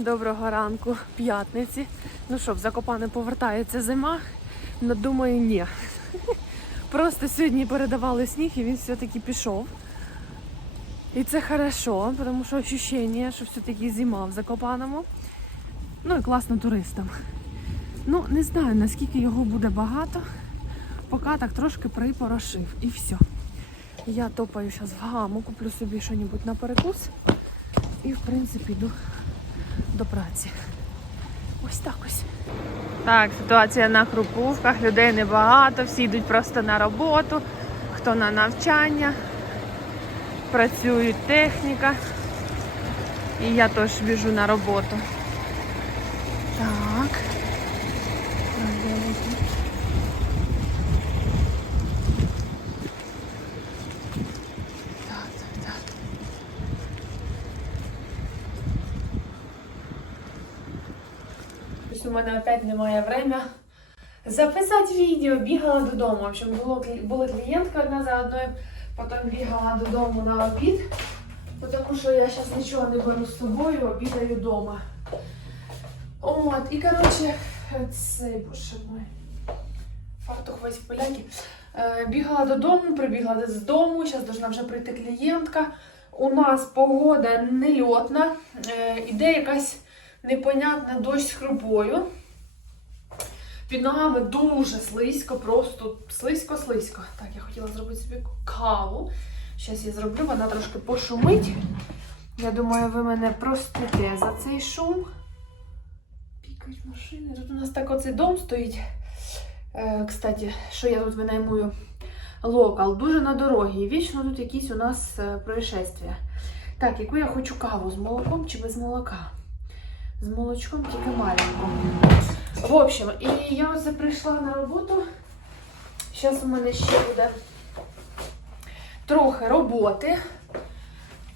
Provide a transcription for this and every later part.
Доброго ранку, п'ятниці. Ну що, в Закопане повертається зима. Ну, думаю, ні. Просто сьогодні передавали сніг і він все-таки пішов. І це хорошо, тому що ощущення, що все-таки зима в Закопаному. Ну і класно туристам. Ну, не знаю, наскільки його буде багато. Поки так трошки припорошив і все. Я топаю зараз в гаму, куплю собі щось на перекус. І в принципі йду до праці. Ось так ось. Так, ситуація на Хрупувках, людей небагато, всі йдуть просто на роботу, хто на навчання, працюють техніка. І я теж біжу на роботу. Так де вони? Так, так, так. Ось у мене опять немає время записати відео, бігала додому. В общем, було, була клієнтка одна за одною, потім бігала додому на обід, тому що я зараз нічого не беру з собою, обідаю вдома. От, і коротше, цей, боже мой, фартух весь в поляки. Е, Бігала додому, прибігла з дому, зараз должна вже прийти клієнтка. У нас погода нельотна, е, іде якась непонятна дощ з хрупою. Під ногами дуже слизько, просто слизько-слизько. Так, я хотіла зробити собі каву. Зараз я зроблю, вона трошки пошумить. Я думаю, ви мене простите за цей шум. Пікають машини. Тут у нас так оцей дом стоїть. Е, кстати, що я тут винаймую? Локал, дуже на дорогі. І вічно тут якісь у нас е, происшествия. Так, яку я хочу каву з молоком чи без молока? З молочком тільки маленьку. В общем, і я оце прийшла на роботу. Зараз у мене ще буде трохи роботи.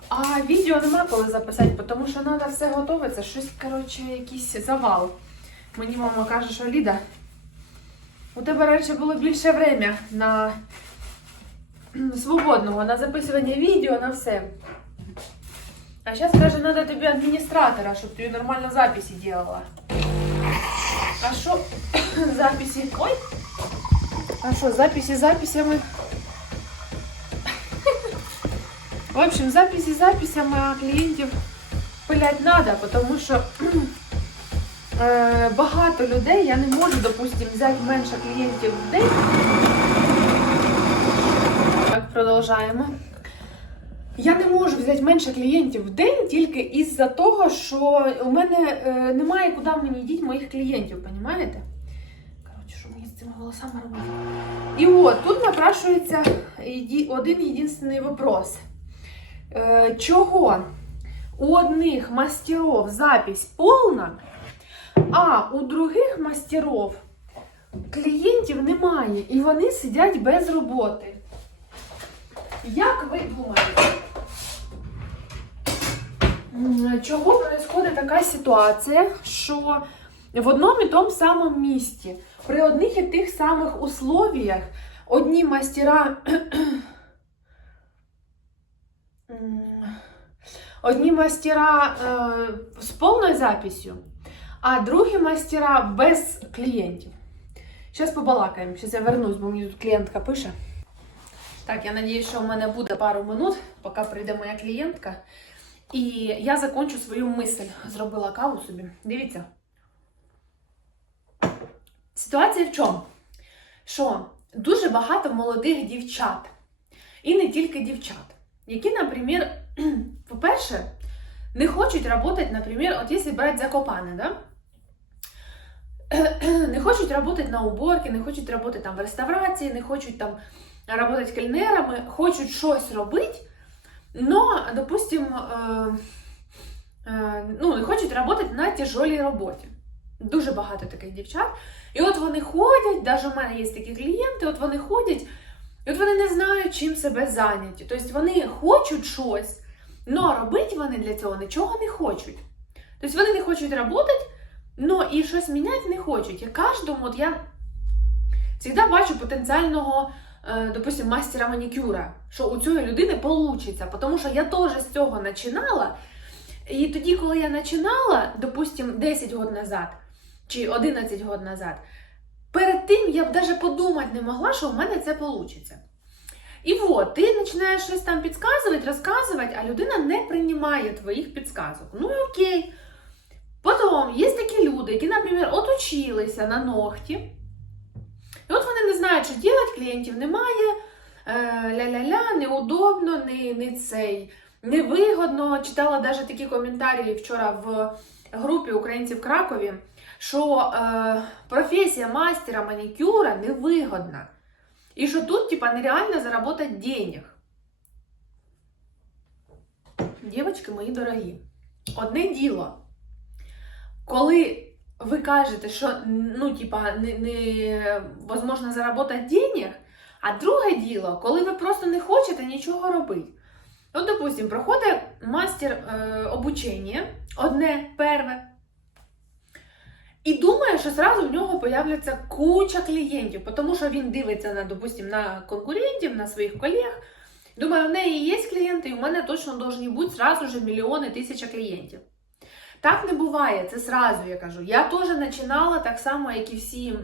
А відео нема коли записати, тому що треба все готове. Це щось, коротше, якийсь завал. Мені мама каже, що Ліда, у тебе раніше було більше время на свободного, на записування відео, на все. А зараз каже, треба тобі адміністратора, щоб ти нормально записи робила. А що записи? Ой! А що, записи записями? В общем, записи записями, а клієнтів пилять треба, тому що е, багато людей, я не можу, допустим, взяти менше клієнтів в день. Так, продовжаємо. Я не можу взяти менше клієнтів в день тільки із-за того, що у мене е, немає куди мені діти моїх клієнтів, розумієте? Коротше, що мені з цими волосами робити? І от тут напрашується один єдиний вопрос. Е, чого у одних мастеров запись повна, а у других мастеров клієнтів немає, і вони сидять без роботи. Як ви думаєте, чого відбувається така ситуація, що в одному і тому самому місті, при одних і тих самих условіях, одні мастера. Одні мастера е, з повною записью, а другі мастера без клієнтів. Зараз побалакаємо. Зараз я вернусь, бо мені тут клієнтка пише. Так, я надіюсь, що у мене буде пару минут, поки прийде моя клієнтка. І я закончу свою мисль. Зробила каву собі. Дивіться. Ситуація в чому? Що дуже багато молодих дівчат, і не тільки дівчат, які, наприклад, по-перше, не хочуть працювати, наприклад, от якщо брати Закопане, да? не хочуть працювати на уборці, не хочуть працювати там в реставрації, не хочуть там працювати кельнерами, хочуть щось робити, но, допустим, е, е, ну, не хочуть працювати на тяжелій роботі. Дуже багато таких дівчат. І от вони ходять, навіть у мене є такі клієнти, от вони ходять, і от вони не знають, чим себе зайняті. Тобто вони хочуть щось, але робити вони для цього нічого не хочуть. Тобто вони не хочуть працювати, але і щось міняти не хочуть. Я кожному, от я завжди бачу потенціального, допустим, мастера манікюра, що у цієї людини вийде. Тому що я теж з цього починала. І тоді, коли я починала, допустим, 10 років назад чи 11 років назад, перед тим я б навіть подумати не могла, що в мене це вийде. І от, ти починаєш щось там підказувати, розказувати, а людина не приймає твоїх підказок. Ну окей. Потім є такі люди, які, наприклад, отучилися на ногті. І от вони не знають, що робити, клієнтів немає, е, ля-ля-ля, неудобно, не, не цей, невигодно. Читала навіть такі коментарі вчора в групі українців в Кракові, що е, професія мастера манікюра невигодна. І що тут, типа, нереально заработать денег. Дівчатки мої дорогі, одне діло, коли ви кажете, що ну, типа, не, не возможно заработать денег, а друге діло, коли ви просто не хочете нічого робити. От, допустим, проходить мастер е, обучення, одне перве, і думає, що зразу в нього появляться куча клієнтів, тому що він дивиться на, допустим, на конкурентів, на своїх колег. Думає, в неї є клієнти, і в мене точно повинні бути зразу же мільйони тисяча клієнтів. Так не буває, це сразу я кажу. Я теж починала так само, як і всі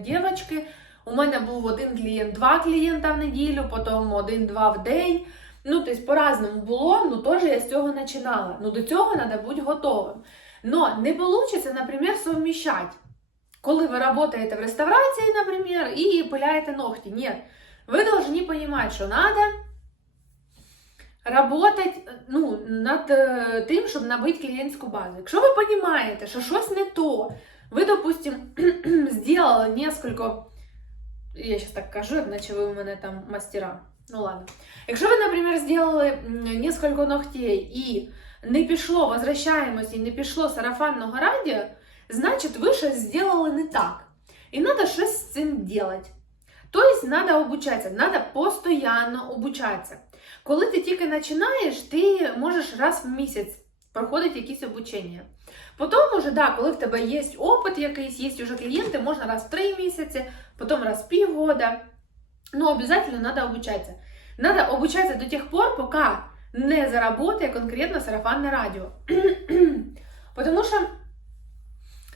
дівчатки. У мене був один клієнт, два клієнта в неділю, потім один-два в день. Ну, тобто, по-разному було, ну теж я з цього починала. Ну, до цього треба бути готовим. Но не вийде, наприклад, совмещать. Коли ви працюєте в реставрації, наприклад, і пиляєте ногті. Ні. Ви повинні розуміти, що треба работать ну, над е, тим, щоб набити клієнтську базу. Якщо ви розумієте, що щось не то, ви, допустим, зробили несколько, я зараз так кажу, як наче ви у мене там мастера. Ну ладно. Якщо ви, наприклад, зробили м, несколько ногтей і не пішло возвращаємося і не пішло сарафанного радіо, значить ви щось зробили не так. І треба щось з цим робити. Тобто, треба обучатися, треба постійно обучатися. Коли ти тільки починаєш, ти можеш раз в місяць проходити якісь обучення. Потім, уже, да, коли в тебе є опит якийсь, є вже клієнти, можна раз в три місяці, потім раз в півгода. Ну, обов'язково треба обучатися. Треба обучатися до тих пор, поки не заработає конкретно сарафанне радіо. Тому що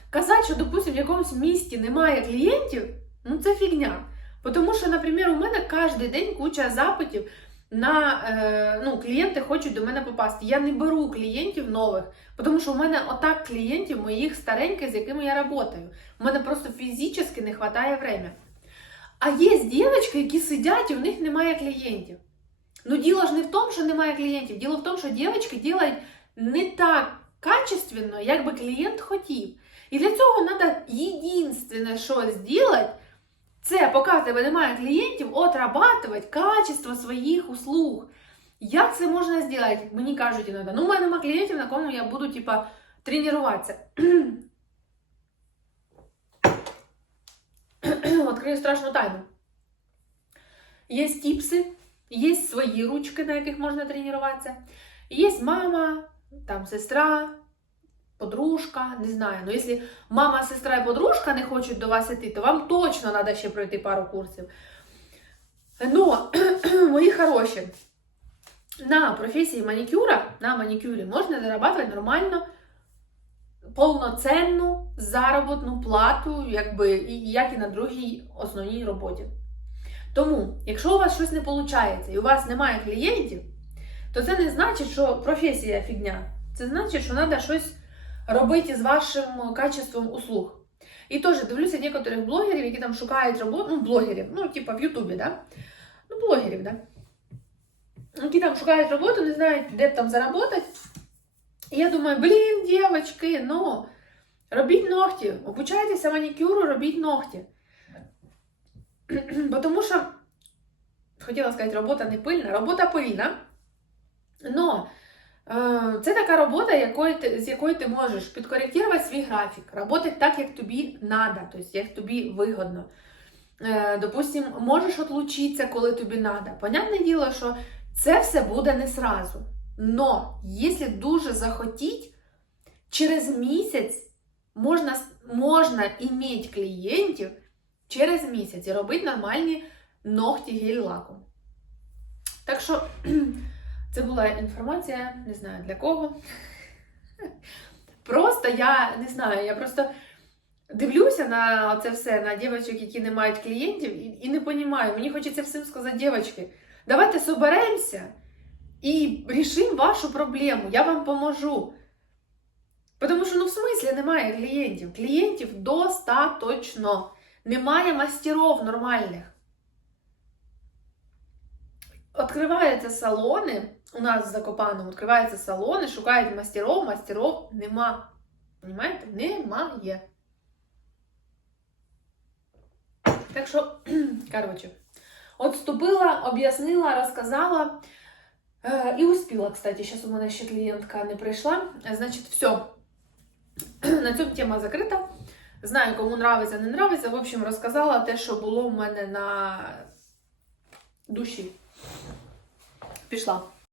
казати, що, допустим, в якомусь місті немає клієнтів, ну це фігня. Тому що, наприклад, у мене кожен день куча запитів на е, ну, клієнти хочуть до мене попасти. Я не беру клієнтів нових, тому що у мене отак клієнтів моїх стареньких, з якими я працюю. У мене просто фізично не вистачає время. А є дівчатки, які сидять і в них немає клієнтів. Ну, діло ж не в тому, що немає клієнтів. Діло в тому, що дівчатки роблять не так качественно, як би клієнт хотів. І для цього треба єдине, що зробити, це поки в немає клієнтів, отрабатувати качество своїх услуг. Як це можна зробити? Мені кажуть іноді, ну, у мене немає клієнтів, на кому я буду, типа, тренуватися. Открию страшну тайну. Є тіпси, є свої ручки, на яких можна тренуватися. Є мама, там сестра, подружка, не знаю. Ну, якщо мама, сестра і подружка не хочуть до вас йти, то вам точно треба ще пройти пару курсів. Но, мої хороші, на професії манікюра, на манікюрі можна зарабатувати нормально повноцінну заробітну плату, якби, як і на другій основній роботі. Тому, якщо у вас щось не виходить і у вас немає клієнтів, то це не значить, що професія фігня. Це значить, що треба щось робити з вашим качеством услуг. І теж дивлюся некоторих блогерів, які там шукають роботу, ну, блогерів, ну, типа в Ютубі, да? Ну, блогерів, да? Які там шукають роботу, не знають, де б там заработати. І я думаю, блін, дівчатки, ну, робіть ногті, обучайтеся манікюру, робіть ногті. Бо Тому що, хотіла сказати, робота не пильна, робота пильна. Но е, це така робота, з якою ти можеш підкоректувати свій графік, працювати так, як тобі треба, тобто як тобі вигодно. Е, допустим, можеш отлучитися, коли тобі треба. Понятне діло, що це все буде не сразу. Но, якщо дуже захотіть, через місяць можна, можна іметь клієнтів через місяць і робити нормальні ногті гель-лаком. Так що, це була інформація, не знаю для кого. Просто я не знаю, я просто дивлюся на це все, на дівчаток, які не мають клієнтів, і, не розумію. Мені хочеться всім сказати, дівчатки, давайте соберемося і рішимо вашу проблему. Я вам поможу. Тому що ну в смислі немає клієнтів. Клієнтів достаточно. Немає мастеров нормальних. Откриваються салони. У нас в Закопаному відкриваються салони, шукають мастеров, мастеров нема. Понимаєте? Немає. Так що, коротше, от вступила, об'яснила, розказала. Е, і успіла, кстати. Зараз у мене ще клієнтка не прийшла. Значить, все. На цьому тема закрита. Знаю, кому нравиться, не нравиться. В общем, розказала те, що було у мене на душі. Пішла.